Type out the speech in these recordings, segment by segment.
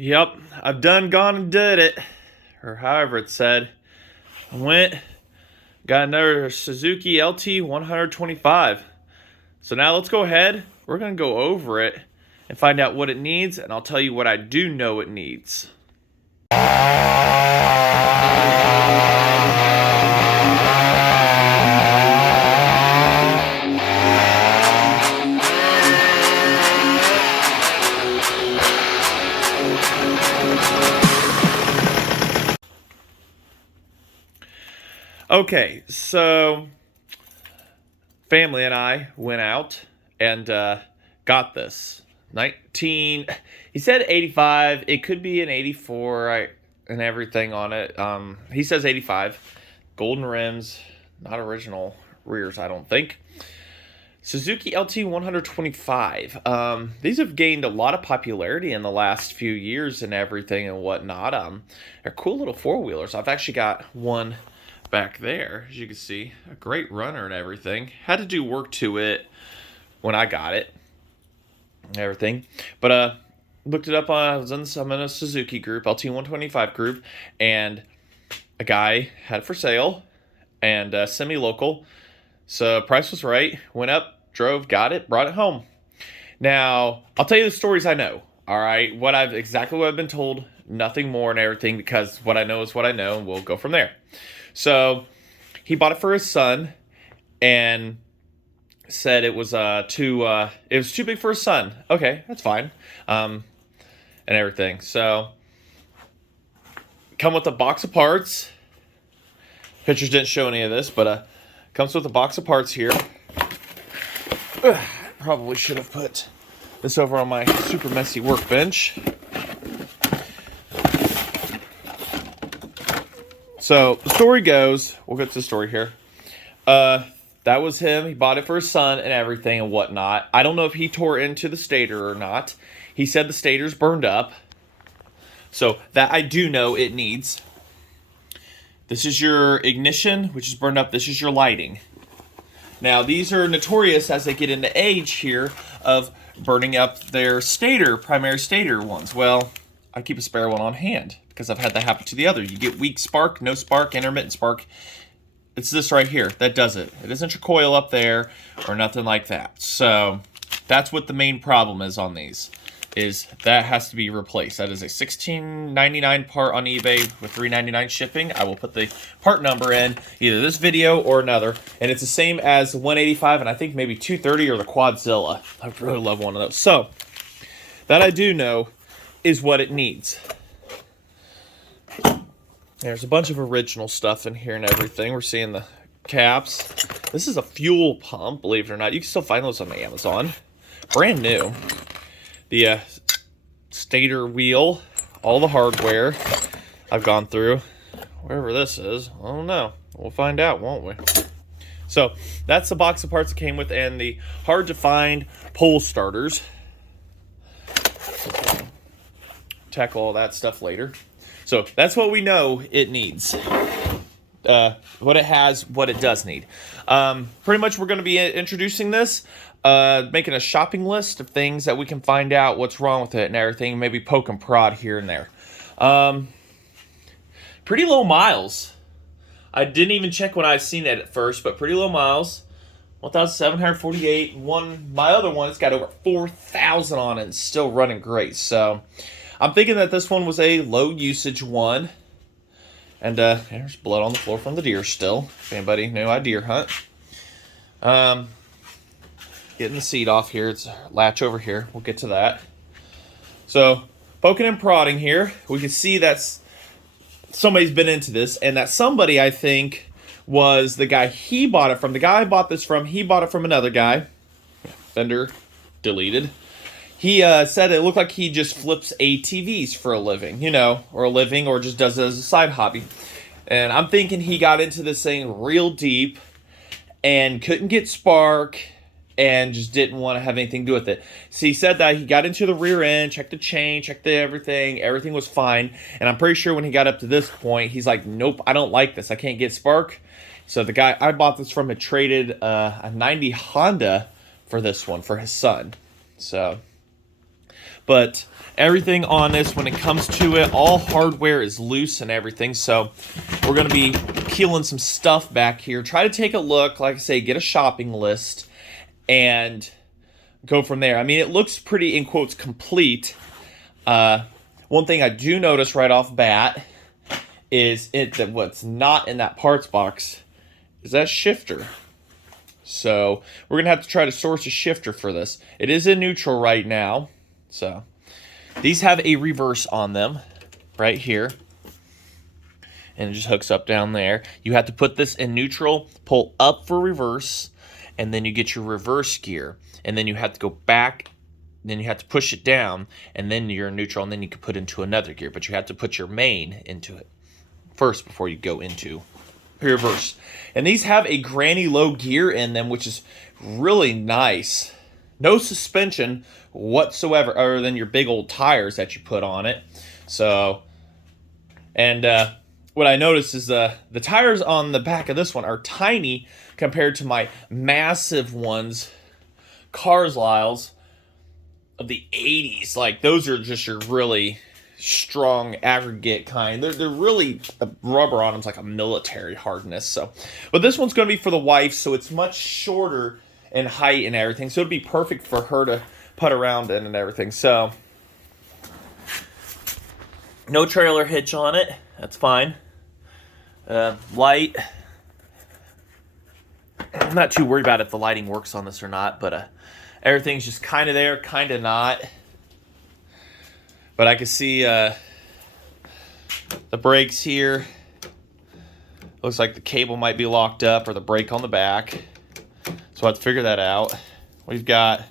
Yep, I've gone and did it, or however it's said. I went, got another Suzuki lt125. So now let's go ahead. We're going to go over it and find out what it needs, and I'll tell you what I do know it needs. Okay, so family and I went out and got this. He said 85. It could be an 84 and everything on it. He says 85. Golden rims, not original rears, I don't think. Suzuki lt125. These have gained a lot of popularity in the last few years and everything and whatnot. They're cool little four-wheelers. I've actually got one back there, as you can see, a great runner and everything. Had to do work to it when I got it and everything, but looked it up on, I'm in a Suzuki group, lt125 group, and a guy had it for sale, and semi-local, so price was right, went up, drove, got it, brought it home. Now I'll tell you the stories I know. All right, exactly what I've been told, nothing more and everything, because what I know is what I know, and we'll go from there. So he bought it for his son and said it was too big for his son. Okay, that's fine. And everything. So come with a box of parts. Pictures didn't show any of this, but comes with a box of parts here. Probably should have put this over on my super messy workbench. So the story goes, we'll get to the story here. That was him. He bought it for his son and everything and whatnot. I don't know if he tore into the stator or not. He said the stator's burned up. So that I do know it needs. This is your ignition, which is burned up. This is your lighting. Now these are notorious as they get into age here of burning up their stator, primary stator ones. Well, I keep a spare one on hand because I've had that happen to the other. You get weak spark, no spark, intermittent spark. It's this right here that does it. It isn't your coil up there or nothing like that. So that's what the main problem is on these, is that has to be replaced. That is a $16.99 part on eBay with $3.99 shipping. I will put the part number in either this video or another. And it's the same as the 185 and I think maybe 230 or the Quadzilla. I really love one of those. So that I do know is what it needs. There's a bunch of original stuff in here and everything. We're seeing the caps. This is a fuel pump, believe it or not. You can still find those on Amazon. Brand new. The stator wheel, all the hardware I've gone through. Wherever this is, I don't know. We'll find out, won't we? So that's the box of parts it came with, and the hard to find pole starters. Tackle all that stuff later. So that's what we know it needs. What it has, what it does need. Pretty much we're going to be introducing this, making a shopping list of things that we can find out what's wrong with it and everything, maybe poke and prod here and there. Pretty low miles. I didn't even check when I seen it at first, but pretty low miles. 1,748. My other one, it's got over 4,000 on it and still running great. So I'm thinking that this one was a low usage one. And there's blood on the floor from the deer still. If anybody knew, I deer hunt. Getting the seat off here. It's a latch over here. We'll get to that. So poking and prodding here. We can see that somebody's been into this. And that somebody, I think, was the guy he bought it from. The guy I bought this from, he bought it from another guy. Fender deleted. He said it looked like he just flips ATVs for a living, or just does it as a side hobby. And I'm thinking he got into this thing real deep and couldn't get spark and just didn't want to have anything to do with it. So he said that he got into the rear end, checked the chain, checked everything was fine. And I'm pretty sure when he got up to this point, he's like, nope, I don't like this. I can't get spark. So the guy I bought this from had traded a 90 Honda for this one for his son. So But everything on this, when it comes to it, all hardware is loose and everything. So we're going to be peeling some stuff back here. Try to take a look, like I say, get a shopping list and go from there. I mean, it looks pretty, in quotes, complete. One thing I do notice right off bat is that what's not in that parts box is that shifter. So we're going to have to try to source a shifter for this. It is in neutral right now. So these have a reverse on them right here. And it just hooks up down there. You have to put this in neutral, pull up for reverse, and then you get your reverse gear. And then you have to go back, then you have to push it down, and then you're in neutral, and then you can put into another gear. But you have to put your main into it first before you go into reverse. And these have a granny low gear in them, which is really nice. No suspension whatsoever other than your big old tires that you put on it. So, and what I noticed is the tires on the back of this one are tiny compared to my massive ones, Carslyles of the 80s. Like, those are just your really strong aggregate kind. They're really, the rubber on them's like a military hardness. So, but this one's going to be for the wife, so it's much shorter in height and everything. So it'd be perfect for her to put around in and everything. So, no trailer hitch on it. That's fine. Light. I'm not too worried about if the lighting works on this or not, but everything's just kind of there, kind of not. But I can see the brakes here. Looks like the cable might be locked up, or the brake on the back. So I have to figure that out. We've got a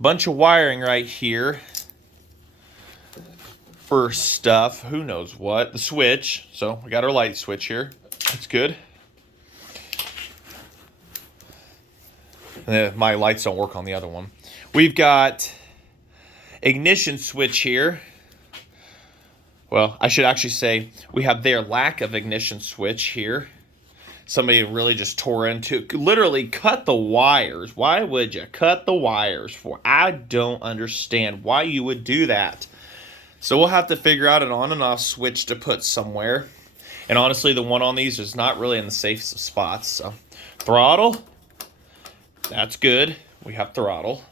bunch of wiring right here for stuff. Who knows what? The switch. So we got our light switch here. That's good. My lights don't work on the other one. We've got ignition switch here. Well, I should actually say we have their lack of ignition switch here. Somebody really just tore into, literally cut the wires. Why would you cut the wires for? I don't understand why you would do that. So we'll have to figure out an on and off switch to put somewhere. And honestly, the one on these is not really in the safest of spots. So throttle, that's good. We have throttle.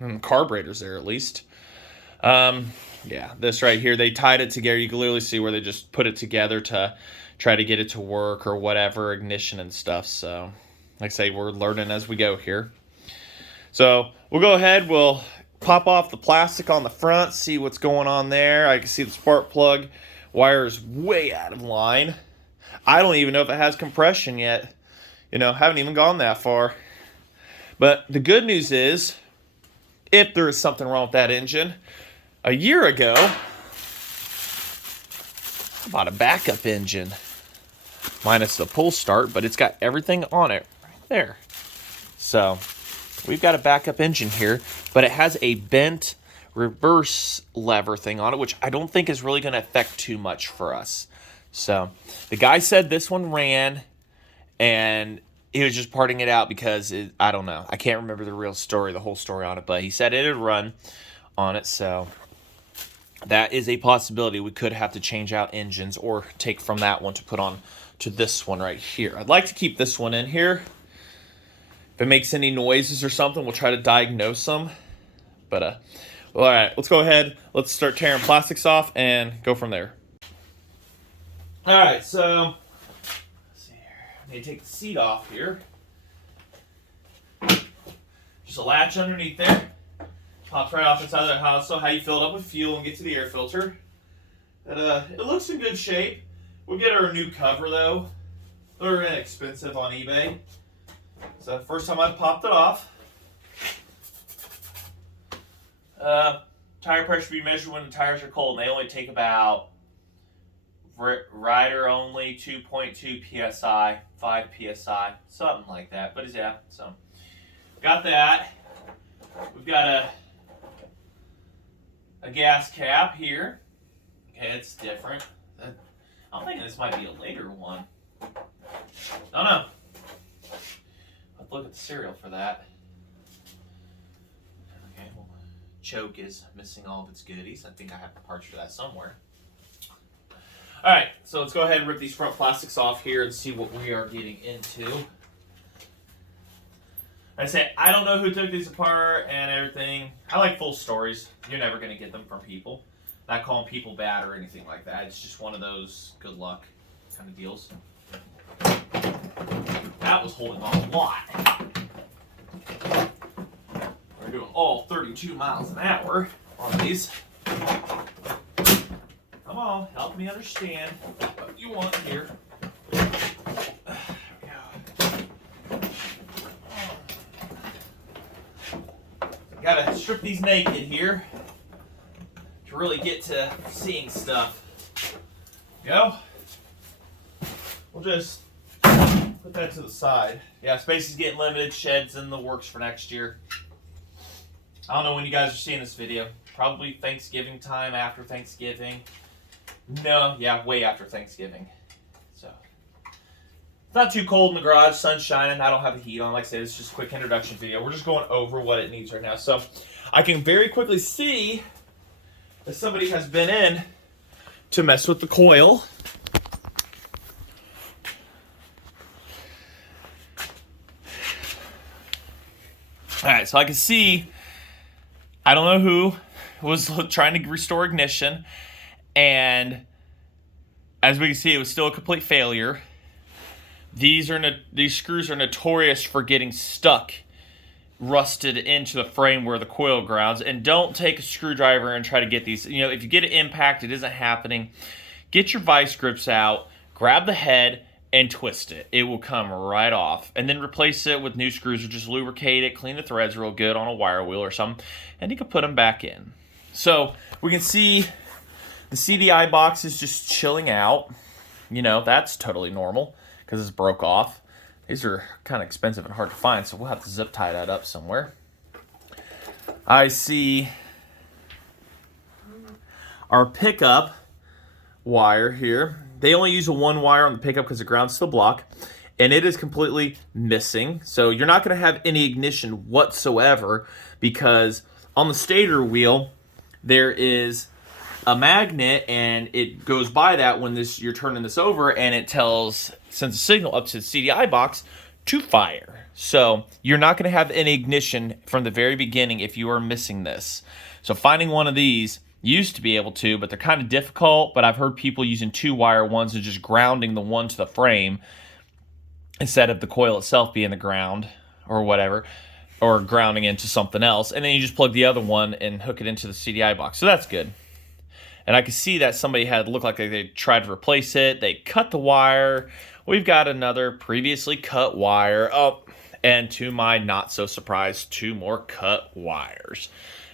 And carburetor's there at least. Yeah, this right here, they tied it together. You can literally see where they just put it together to try to get it to work or whatever, ignition and stuff. So, like I say, we're learning as we go here. So, we'll go ahead, we'll pop off the plastic on the front, see what's going on there. I can see the spark plug wire is way out of line. I don't even know if it has compression yet. You know, haven't even gone that far. But the good news is, if there is something wrong with that engine, a year ago, I bought a backup engine, minus the pull start, but it's got everything on it right there. So we've got a backup engine here, but it has a bent reverse lever thing on it, which I don't think is really going to affect too much for us. So the guy said this one ran, and he was just parting it out because I don't know. I can't remember the real story, the whole story on it, but he said it had run on it, so that is a possibility. We could have to change out engines or take from that one to put on to this one right here. I'd like to keep this one in here. If it makes any noises or something, we'll try to diagnose them. But, all right, let's go ahead. Let's start tearing plastics off and go from there. All right, so let's see here. I need to take the seat off here. Just a latch underneath there. Pops right off inside of the house. So how you fill it up with fuel and get to the air filter. And, it looks in good shape. We'll get our new cover though. They're inexpensive on eBay. So first time I've popped it off. Tire pressure be measured when the tires are cold, and they only take about rider only 2.2 psi, 5 psi, something like that. But yeah, so got that. We've got a gas cap here. Okay, it's different. I'm thinking this might be a later one. Oh no. Let's look at the serial for that. Okay, we'll choke is missing all of its goodies. I think I have the parts for that somewhere. All right, so let's go ahead and rip these front plastics off here and see what we are getting into. I say, I don't know who took these apart and everything. I like full stories. You're never going to get them from people. Not calling people bad or anything like that. It's just one of those good luck kind of deals. That was holding on a lot. We're doing all 32 miles an hour on these. Come on, help me understand what you want here. There we go. Gotta strip these naked here to really get to seeing stuff. Go. We'll just put that to the side. Yeah, space is getting limited. Sheds in the works for next year. I don't know when you guys are seeing this video. Probably Thanksgiving time, after Thanksgiving. No, yeah, way after Thanksgiving. So, it's not too cold in the garage. Sun's shining. I don't have the heat on. Like I said, it's just a quick introduction video. We're just going over what it needs right now. So, I can very quickly see that somebody has been in to mess with the coil. Alright, so I can see, I don't know who was trying to restore ignition, and as we can see, it was still a complete failure. These screws are notorious for getting stuck, rusted into the frame where the coil grounds, and don't take a screwdriver and try to get these. You know, if you get an impact, it isn't happening. Get your vice grips out, grab the head, and twist it. It will come right off. And then replace it with new screws or just lubricate it, clean the threads real good on a wire wheel or something, and you can put them back in. So we can see the CDI box is just chilling out. You know, that's totally normal because it's broke off. These are kind of expensive and hard to find, so we'll have to zip tie that up somewhere. I see our pickup wire here. They only use a one wire on the pickup because the ground's still block, and it is completely missing. So you're not going to have any ignition whatsoever because on the stator wheel there is a magnet, and it goes by that when you're turning this over, and it sends a signal up to the CDI box to fire. So you're not going to have any ignition from the very beginning if you are missing this. So finding one of these, used to be able to, but they're kind of difficult. But I've heard people using 2-wire ones and just grounding the one to the frame instead of the coil itself being the ground or whatever, or grounding into something else, and then you just plug the other one and hook it into the CDI box. So that's good. And I can see that somebody had looked like they tried to replace it. They cut the wire. We've got another previously cut wire. Oh, and to my not so surprise, 2 more cut wires.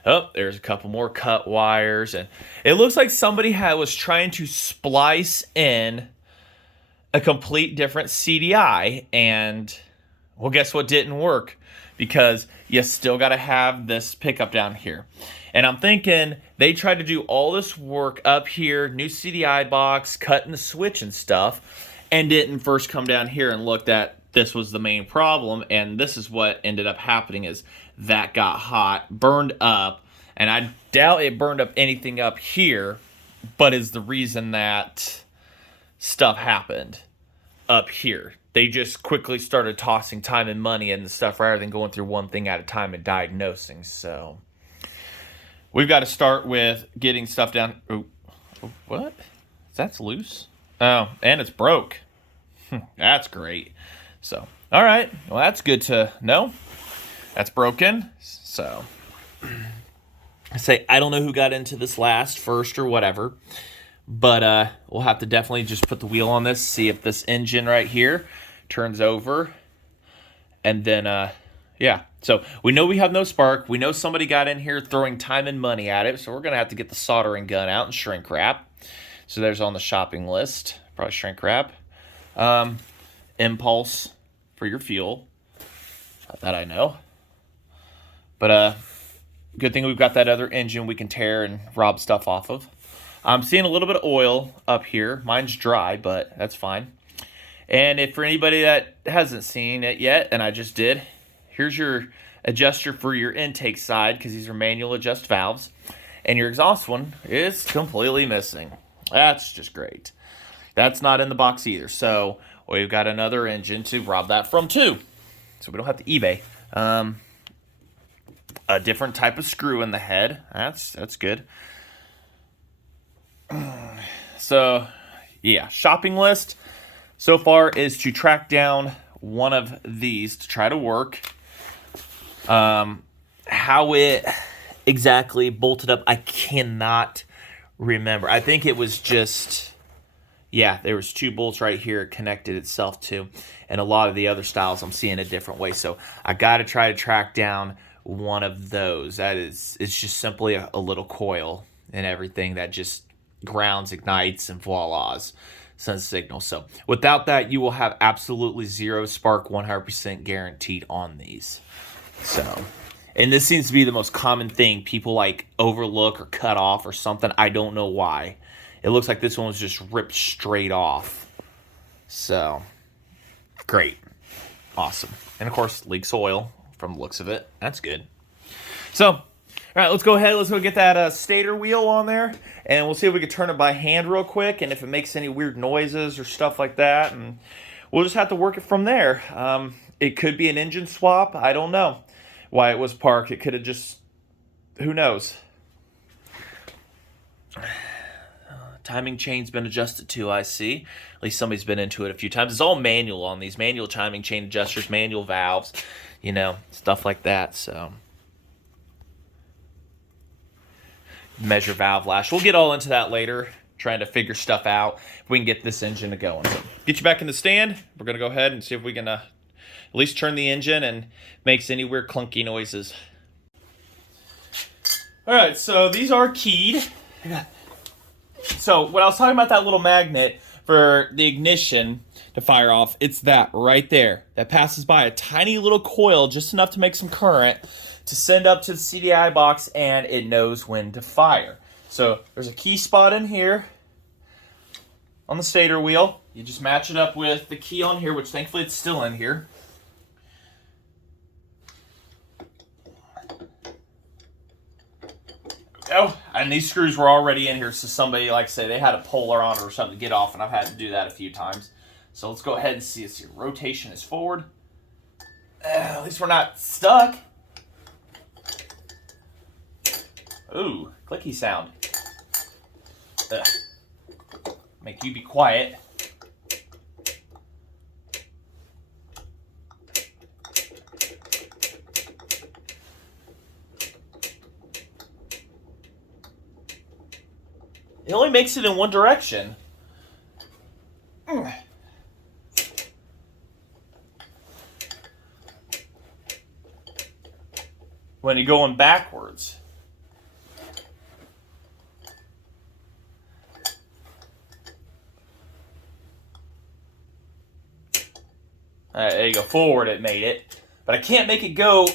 Oh, there's a couple more cut wires. And it looks like somebody was trying to splice in a complete different CDI. And, well, guess what didn't work? Because you still got to have this pickup down here. And I'm thinking they tried to do all this work up here, new CDI box, cutting the switch and stuff, and didn't first come down here and look that this was the main problem. And this is what ended up happening, is that got hot, burned up, and I doubt it burned up anything up here, but is the reason that stuff happened up here. They just quickly started tossing time and money into stuff rather than going through one thing at a time and diagnosing. So we've got to start with getting stuff down. Oh, what? That's loose. Oh, and it's broke. That's great. So, all right. Well, that's good to know. That's broken. So, I don't know who got into this first or whatever. But we'll have to definitely just put the wheel on this, see if this engine right here turns over. And then, yeah. So we know we have no spark. We know somebody got in here throwing time and money at it. So we're going to have to get the soldering gun out and shrink wrap. So there's on the shopping list. Probably shrink wrap. Impulse for your fuel. That I know. But good thing we've got that other engine we can tear and rob stuff off of. I'm seeing a little bit of oil up here. Mine's dry, but that's fine. And if for anybody that hasn't seen it yet, and I just did, here's your adjuster for your intake side, because these are manual adjust valves. And your exhaust one is completely missing. That's just great. That's not in the box either. So we've got another engine to rob that from too. So we don't have to eBay. A different type of screw in the head. That's good. So yeah, shopping list so far is to track down one of these to try to work. How it exactly bolted up, I cannot remember. I think it was just, yeah, there was 2 bolts right here it connected itself to, and a lot of the other styles I'm seeing a different way. So I got to try to track down one of those. It's just simply a little coil and everything that just grounds, ignites, and voila, sends signal. So without that, you will have absolutely zero spark, 100% guaranteed on these. So, and this seems to be the most common thing people like overlook or cut off or something. I don't know why. It looks like this one was just ripped straight off. So, great. Awesome. And of course, leaks oil from the looks of it. That's good. So, all right, let's go ahead. Let's go get that stator wheel on there. And we'll see if we can turn it by hand real quick. And if it makes any weird noises or stuff like that. And we'll just have to work it from there. It could be an engine swap. I don't know why it was parked. It could have just, who knows. Timing chain's been adjusted too, I see. At least somebody's been into it a few times. It's all manual on these. Manual timing chain adjusters, manual valves, you know, stuff like that. So, measure valve lash. We'll get all into that later, trying to figure stuff out if we can get this engine to going. So, get you back in the stand. We're going to go ahead and see if we can at least turn the engine and makes any weird clunky noises. All right, so these are keyed. So when I was talking about that little magnet for the ignition to fire off, it's that right there. That passes by a tiny little coil, just enough to make some current to send up to the CDI box, and it knows when to fire. So there's a key spot in here on the stator wheel. You just match it up with the key on here, which thankfully it's still in here. Oh, and these screws were already in here, so somebody, like I say, they had a puller on it or something to get off, and I've had to do that a few times. So let's go ahead and see. Let's see. Rotation is forward. At least we're not stuck. Ooh, clicky sound. Ugh. Make you be quiet. It only makes it in one direction. When you're going backwards. There you go. Forward it made it. But I can't make it go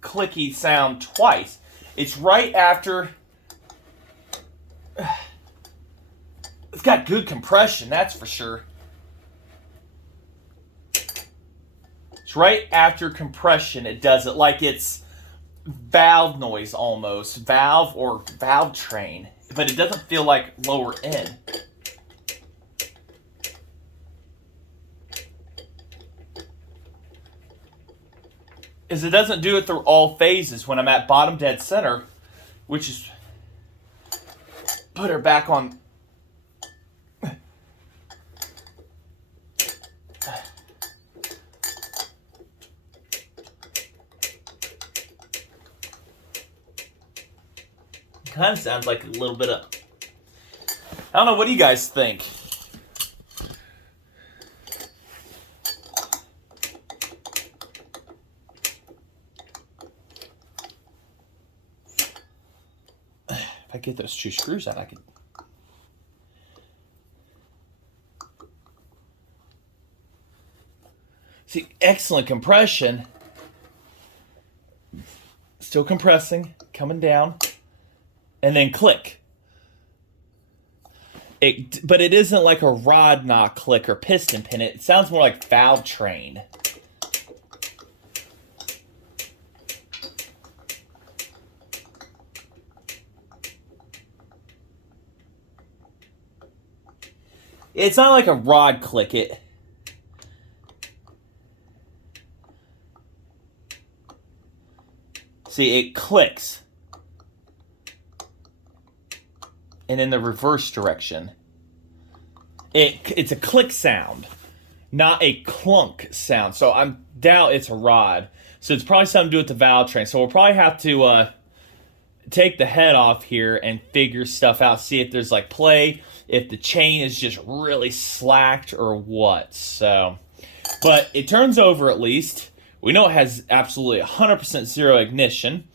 clicky sound twice. It's right after... It's got good compression, that's for sure. It's right after compression it does it, like it's valve noise almost. Valve or valve train. But it doesn't feel like lower end. Is it doesn't do it through all phases when I'm at bottom dead center, which is... Put her back on... Kind of sounds like a little bit of... I don't know, what do you guys think? If I get those 2 screws out, I could... See, excellent compression. Still compressing, coming down. And then click. But it isn't like a rod knock click or piston pin. It sounds more like valve train. It's not like a rod click. See, it clicks. And in the reverse direction. It's a click sound, not a clunk sound. So I doubt it's a rod. So it's probably something to do with the valve train. So we'll probably have to take the head off here and figure stuff out. See if there's like play, if the chain is just really slacked or what. So, but it turns over at least. We know it has absolutely 100% zero ignition.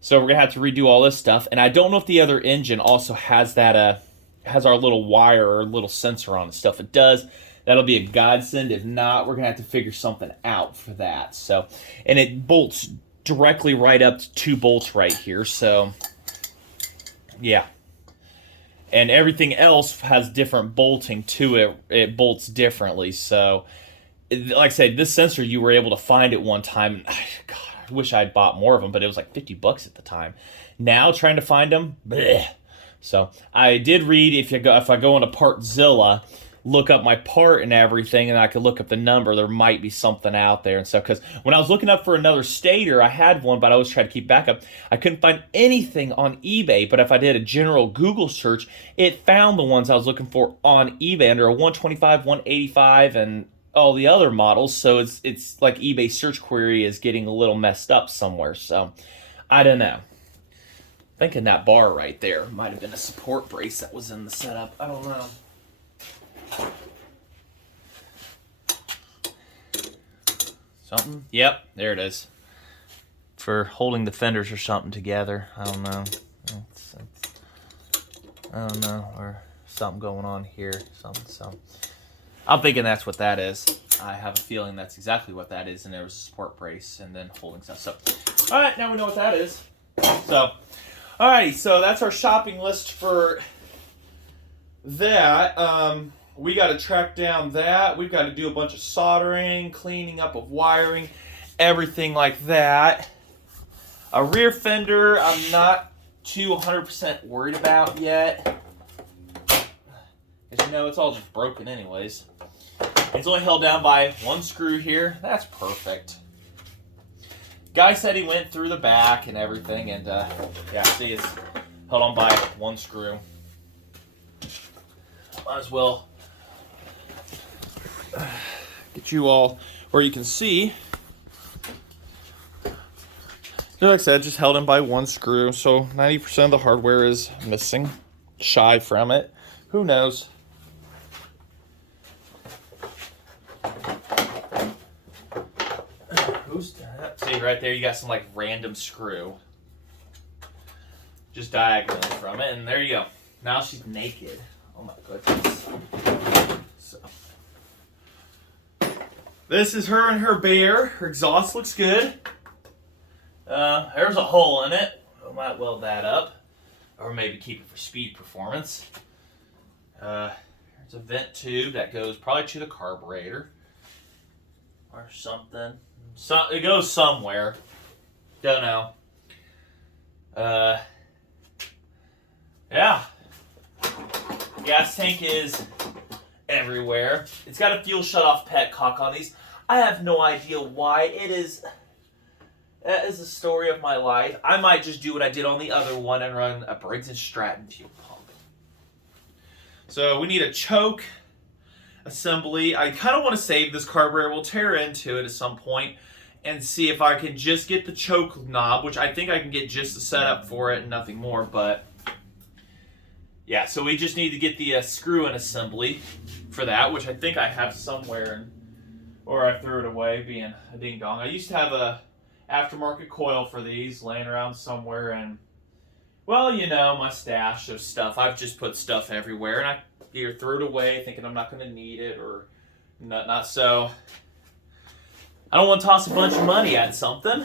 So we're going to have to redo all this stuff. And I don't know if the other engine also has that, has our little wire or little sensor on and stuff. If it does, that'll be a godsend. If not, we're going to have to figure something out for that. So, and it bolts directly right up to 2 bolts right here. So, yeah. And everything else has different bolting to it. It bolts differently. So, like I said, this sensor you were able to find at one time. God, I wish I'd bought more of them, but it was like $50 at the time. Now trying to find them, bleh. So I did read if I go into Partzilla, look up my part and everything, and I could look up the number. There might be something out there and stuff. Because when I was looking up for another Stator, I had one, but I always tried to keep backup. I couldn't find anything on eBay, but if I did a general Google search, it found the ones I was looking for on eBay under a 125, 185, and all the other models. So it's like eBay search query is getting a little messed up somewhere. So I don't know. Thinking that bar right there might have been a support brace that was in the setup. I don't know. Something? Yep, there it is. For holding the fenders or something together. I don't know. I don't know. Or something going on here. So I'm thinking that's what that is. I have a feeling that's exactly what that is. And there was a support brace and then holding stuff. So, all right, now we know what that is. So, alrighty, so that's our shopping list for that. We got to track down that. We've got to do a bunch of soldering, cleaning up of wiring, everything like that. A rear fender, I'm not too 100% worried about yet. Because, you know, it's all just broken anyways. It's only held down by 1 screw here. That's perfect. Guy said he went through the back and everything, and yeah, see, it's held on by 1 screw. Might as well get you all where you can see. Like I said, just held in by 1 screw, so 90% of the hardware is missing, shy from it. Who knows? See, right there, you got some like random screw. Just diagonally from it, and there you go. Now she's naked. Oh my goodness. So, this is her and her bear. Her exhaust looks good. There's a hole in it. I might weld that up. Or maybe keep it for speed performance. There's a vent tube that goes probably to the carburetor. Or something. So, it goes somewhere. Don't know. Yeah. Gas tank is everywhere. It's got a fuel shutoff petcock on these. I have no idea why. It is... That is the story of my life. I might just do what I did on the other one and run a Briggs & Stratton fuel pump. So we need a choke assembly. I kind of want to save this carburetor. We'll tear into it at some point and see if I can just get the choke knob, which I think I can get just the setup for it and nothing more. But yeah, so we just need to get the screw-in assembly for that, which I think I have somewhere, or I threw it away being a ding-dong. I used to have a aftermarket coil for these laying around somewhere, and well, you know, my stash of stuff. I've just put stuff everywhere, and I either threw it away thinking I'm not going to need it, or not so. I don't want to toss a bunch of money at something,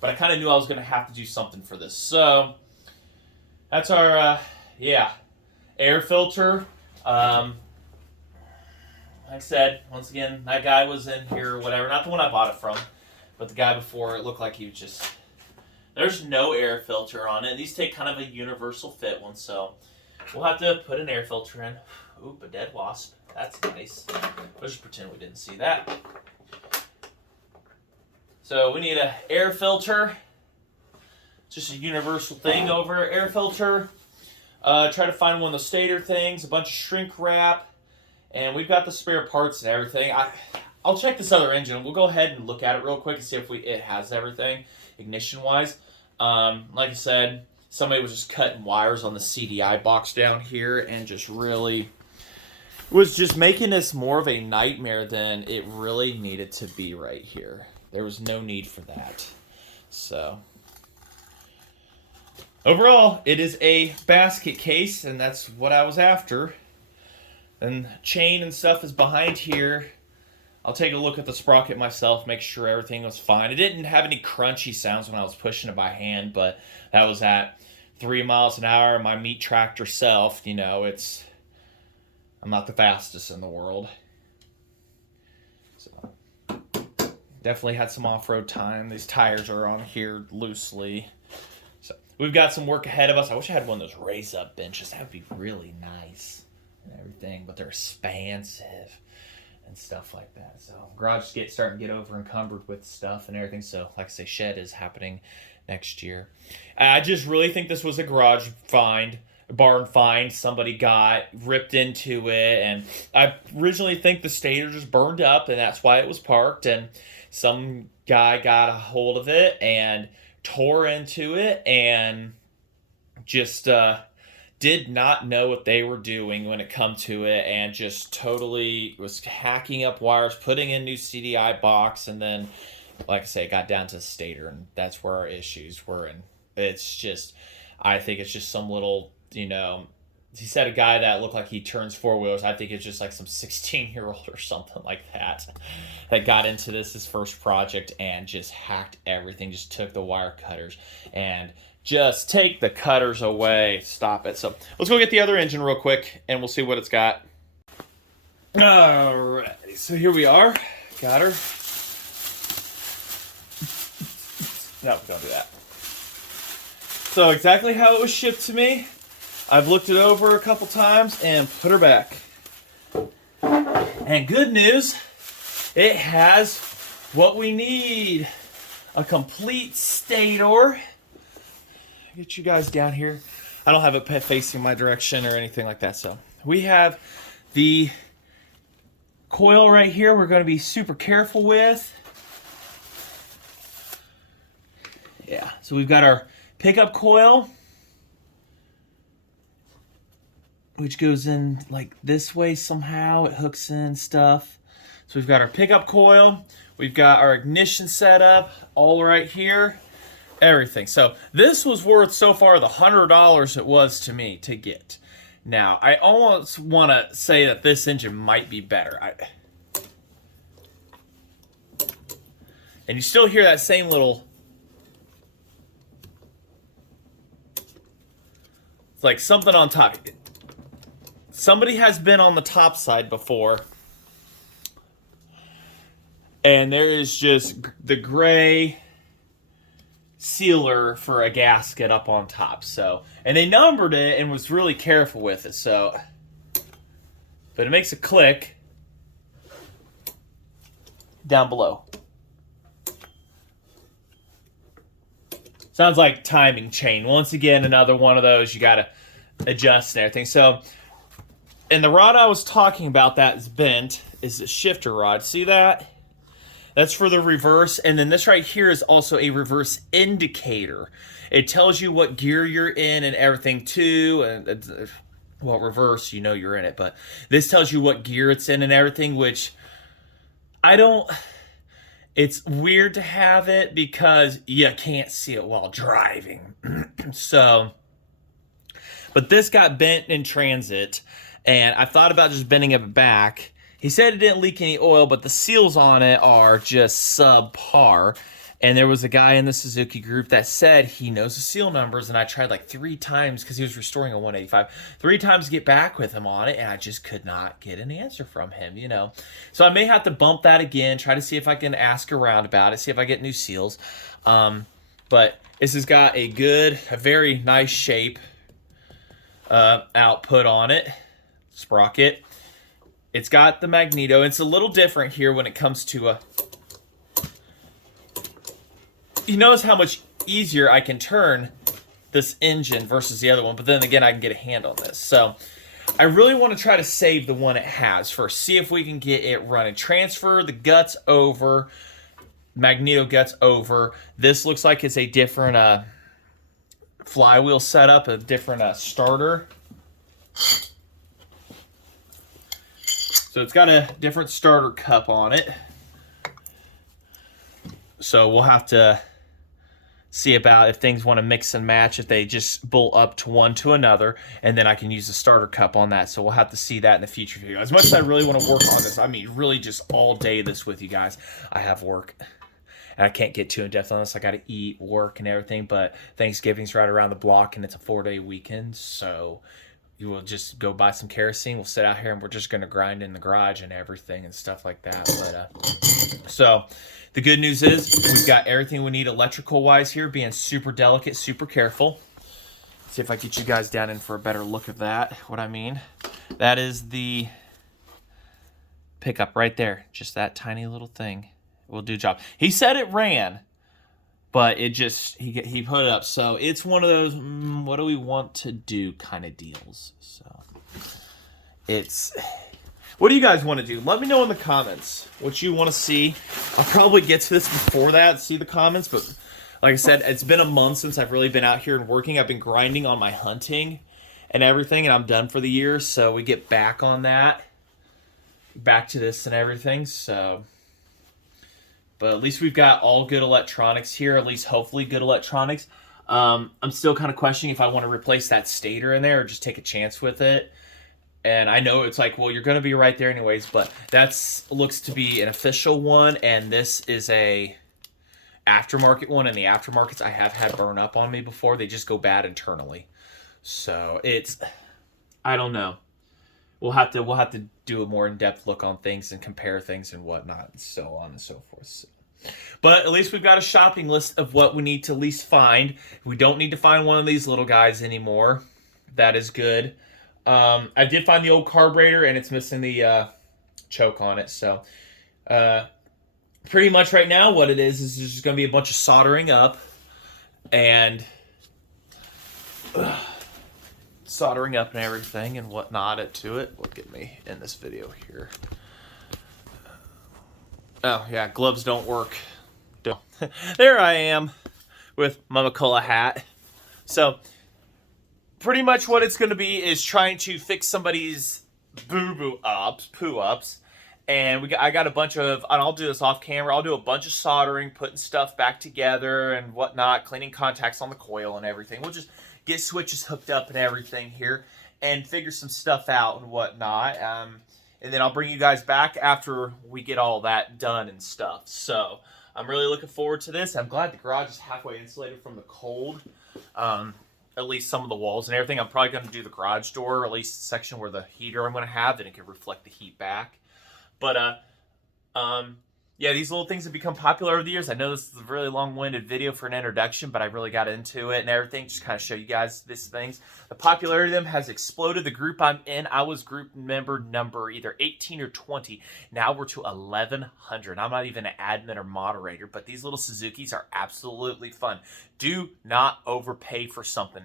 but I kind of knew I was going to have to do something for this. So that's our yeah, air filter. Like I said, once again, that guy was in here or whatever. Not the one I bought it from, but the guy before, it looked like he was just... There's no air filter on it. These take kind of a universal fit one, so we'll have to put an air filter in. Oop, a dead wasp. That's nice. Let's just pretend we didn't see that. So we need an air filter. Just a universal thing over air filter. Try to find one of the Stator things, a bunch of shrink wrap, and we've got the spare parts and everything. I'll check this other engine. We'll go ahead and look at it real quick and see if it has everything, ignition-wise. Like I said, somebody was just cutting wires on the CDI box down here and just really was just making this more of a nightmare than it really needed to be right here. There was no need for that. So overall, it is a basket case, and that's what I was after. And chain and stuff is behind here. I'll take a look at the sprocket myself, make sure everything was fine. It didn't have any crunchy sounds when I was pushing it by hand, but that was at 3 miles an hour. My meat tractor self, you know, I'm not the fastest in the world. So definitely had some off-road time. These tires are on here loosely. So we've got some work ahead of us. I wish I had one of those raise-up benches. That would be really nice and everything, but they're expansive and stuff like that. So garage is starting to get over encumbered with stuff and everything. So like I say, shed is happening next year. I just really think this was a garage find, a barn find. Somebody got ripped into it, and I originally think the Stator just burned up, and that's why it was parked. And some guy got a hold of it and tore into it, and just did not know what they were doing when it come to it, and just totally was hacking up wires, putting in new CDI box, and then, like I say, it got down to Stator, and that's where our issues were. And it's just, I think it's just some little, you know, he said a guy that looked like he turns four-wheelers. I think it's just like some 16-year-old or something like that got into this, his first project, and just hacked everything, just took the wire cutters and just take the cutters away. Stop it. So let's go get the other engine real quick, and we'll see what it's got. Alrighty, so here we are. Got her. No, don't do that. So exactly how it was shipped to me. I've looked it over a couple times and put her back. And good news, it has what we need. A complete Stator. Get you guys down here. I don't have it facing my direction or anything like that. So we have the coil right here we're going to be super careful with. Yeah, so we've got our pickup coil, which goes in like this way somehow. It hooks in stuff. So we've got our pickup coil. We've got our ignition setup all right here. Everything. So this was worth so far the $100 it was to me to get. Now, I almost want to say that this engine might be better. And you still hear that same little... It's like something on top. Somebody has been on the top side before. And there is just the gray sealer for a gasket up on top. So, and they numbered it and was really careful with it. So, but it makes a click down below. Sounds like timing chain. Once again, another one of those you got to adjust and everything. So, and the rod I was talking about that is bent is the shifter rod. See that? That's for the reverse. And then this right here is also a reverse indicator. It tells you what gear you're in and everything too. And well, reverse, you know you're in it. But this tells you what gear it's in and everything, which I don't... It's weird to have it because you can't see it while driving. So, but this got bent in transit, and I thought about just bending it back. He said it didn't leak any oil, but the seals on it are just subpar. And there was a guy in the Suzuki group that said he knows the seal numbers, and I tried like 3 times because he was restoring a 185, 3 times to get back with him on it, and I just could not get an answer from him, you know. So I may have to bump that again, try to see if I can ask around about it, see if I get new seals. But this has got a very nice shape. output on it, sprocket. It's got the magneto. It's a little different here when it comes to you notice how much easier I can turn this engine versus the other one, but then again, I can get a hand on this. So I really want to try to save the one it has first. See if we can get it running. Transfer the guts over, magneto guts over. This looks like it's a different flywheel setup, a different starter. So it's got a different starter cup on it. So we'll have to see about if things want to mix and match, if they just bolt up to one to another, and then I can use the starter cup on that. So we'll have to see that in the future video. As much as I really want to work on this, I mean, really just all day this with you guys, I have work. And I can't get too in-depth on this. I got to eat, work, and everything, but Thanksgiving's right around the block, and it's a 4-day weekend, so you will just go buy some kerosene. We'll sit out here, and we're just going to grind in the garage and everything and stuff like that. But so the good news is we've got everything we need electrical-wise here, being super delicate, super careful. See if I get you guys down in for a better look of that, what I mean. That is the pickup right there. Just that tiny little thing will do a job. He said it ran, but it just, he put it up. So it's one of those, what do we want to do kind of deals. So it's, what do you guys want to do? Let me know in the comments what you want to see. I'll probably get to this before that, see the comments, but like I said, it's been a month since I've really been out here and working. I've been grinding on my hunting and everything, and I'm done for the year, so we get back on that, back to this and everything, so. But at least we've got all good electronics here, at least hopefully good electronics. I'm still kind of questioning if I want to replace that stator in there or just take a chance with it. And I know it's like, well, you're going to be right there anyways, but that's looks to be an official one, and this is a aftermarket one, and the aftermarkets I have had burn up on me before. They just go bad internally. So it's, I don't know. We'll have to do a more in-depth look on things and compare things and whatnot and so on and so forth. So. But at least we've got a shopping list of what we need to at least find. We don't need to find one of these little guys anymore. That is good. I did find the old carburetor, and it's missing the choke on it. So pretty much right now what it is just going to be a bunch of soldering up and soldering up and everything and whatnot to it. Look at me in this video here. Oh, yeah, gloves don't work. There I am with my McCullough hat. So, pretty much what it's going to be is trying to fix somebody's poo ups. And I got a bunch of, and I'll do this off camera, I'll do a bunch of soldering, putting stuff back together and whatnot, cleaning contacts on the coil and everything. We'll just get switches hooked up and everything here and figure some stuff out and whatnot. And then I'll bring you guys back after we get all that done and stuff. So I'm really looking forward to this. I'm glad the garage is halfway insulated from the cold. At least some of the walls and everything. I'm probably going to do the garage door, or at least the section where the heater I'm going to have, then it can reflect the heat back. But yeah, these little things have become popular over the years. I know this is a really long-winded video for an introduction, but I really got into it and everything. Just kind of show you guys these things. The popularity of them has exploded. The group I'm in, I was group member number either 18 or 20. Now we're to 1,100. I'm not even an admin or moderator, but these little Suzukis are absolutely fun. Do not overpay for something.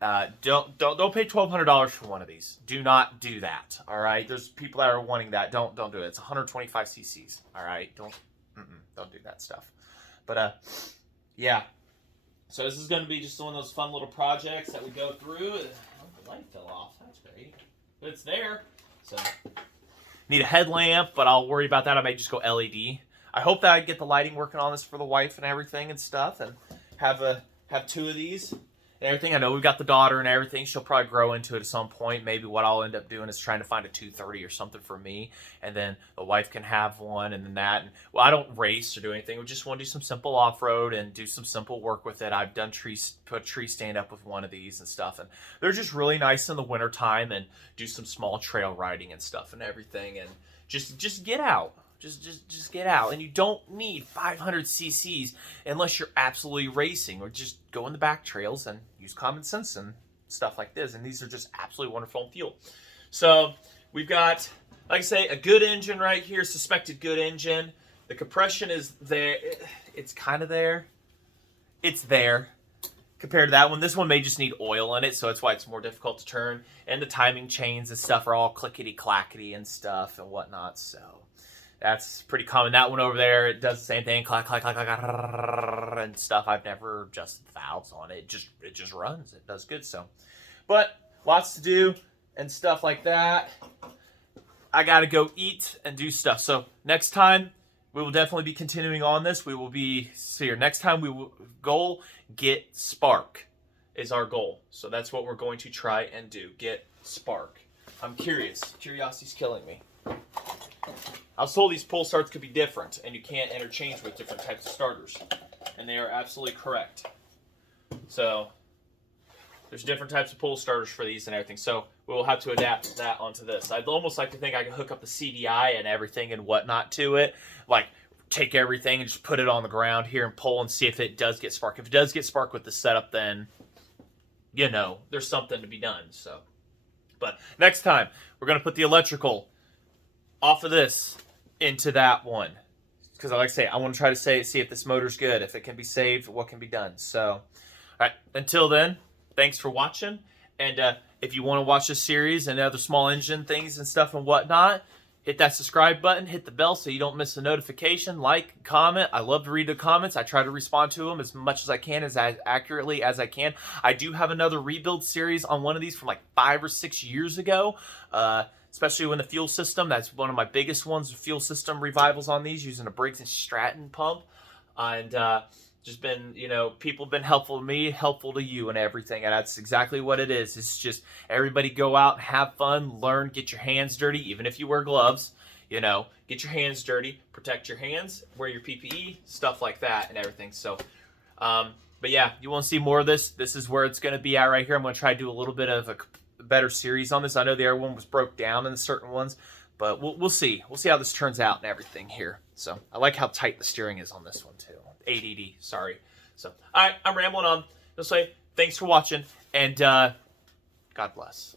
Don't pay $1,200 for one of these. Do not do that. All right. There's people that are wanting that. Don't do it. It's 125 cc's. All right. Don't do that stuff. But yeah. So this is going to be just one of those fun little projects that we go through. Oh, the light fell off. That's great. But it's there. So need a headlamp, but I'll worry about that. I may just go LED. I hope that I get the lighting working on this for the wife and everything and stuff, and have two of these. And everything. I know we've got the daughter and everything. She'll probably grow into it at some point. Maybe what I'll end up doing is trying to find a 230 or something for me. And then the wife can have one and then that. And, well, I don't race or do anything. We just want to do some simple off-road and do some simple work with it. I've done put a tree stand up with one of these and stuff. And they're just really nice in the wintertime and do some small trail riding and stuff and everything. And just get out. Just get out. And you don't need 500 cc's unless you're absolutely racing, or just go in the back trails and use common sense and stuff like this. And these are just absolutely wonderful in fuel. So we've got, like I say, a good engine right here, suspected good engine. The compression is there. It's kind of there. It's there compared to that one. This one may just need oil in it, so that's why it's more difficult to turn. And the timing chains and stuff are all clickety-clackety and stuff and whatnot, so that's pretty common. That one over there, it does the same thing, clack, clack, clack, clack, and stuff. I've never adjusted the valves on it. It just runs. It does good, so. But lots to do and stuff like that. I got to go eat and do stuff. So next time, we will definitely be continuing on this. We will be here. Next time, we will get spark is our goal. So that's what we're going to try and do. Get spark. I'm curious. Curiosity's killing me. I was told these pull starts could be different, and you can't interchange with different types of starters. And they are absolutely correct. So there's different types of pull starters for these and everything. So we will have to adapt that onto this. I'd almost like to think I could hook up the CDI and everything and whatnot to it. Like, take everything and just put it on the ground here and pull and see if it does get spark. If it does get spark with the setup, then, you know, there's something to be done. So, but next time, we're going to put the electrical off of this into that one. Because like I say, I want to try to see if this motor's good, if it can be saved, what can be done. So, all right, until then, thanks for watching. And if you want to watch this series and other small engine things and stuff and whatnot, hit that subscribe button, hit the bell so you don't miss a notification, like, comment. I love to read the comments. I try to respond to them as much as I can, as accurately as I can. I do have another rebuild series on one of these from like 5 or 6 years ago, especially when the fuel system, that's one of my biggest ones, fuel system revivals on these, using a Briggs & Stratton pump. And just been, you know, people have been helpful to me, helpful to you and everything, and that's exactly what it is. It's just everybody go out and have fun, learn, get your hands dirty, even if you wear gloves, you know, get your hands dirty, protect your hands, wear your PPE, stuff like that and everything. So, but yeah, you want to see more of this, this is where it's going to be at right here. I'm going to try to do a little bit of a better series on this. I know the other one was broke down in certain ones, but we'll see. We'll see how this turns out and everything here. So, I like how tight the steering is on this one too. ADD, sorry. So, all right, I'm rambling on. Just say thanks for watching, and God bless.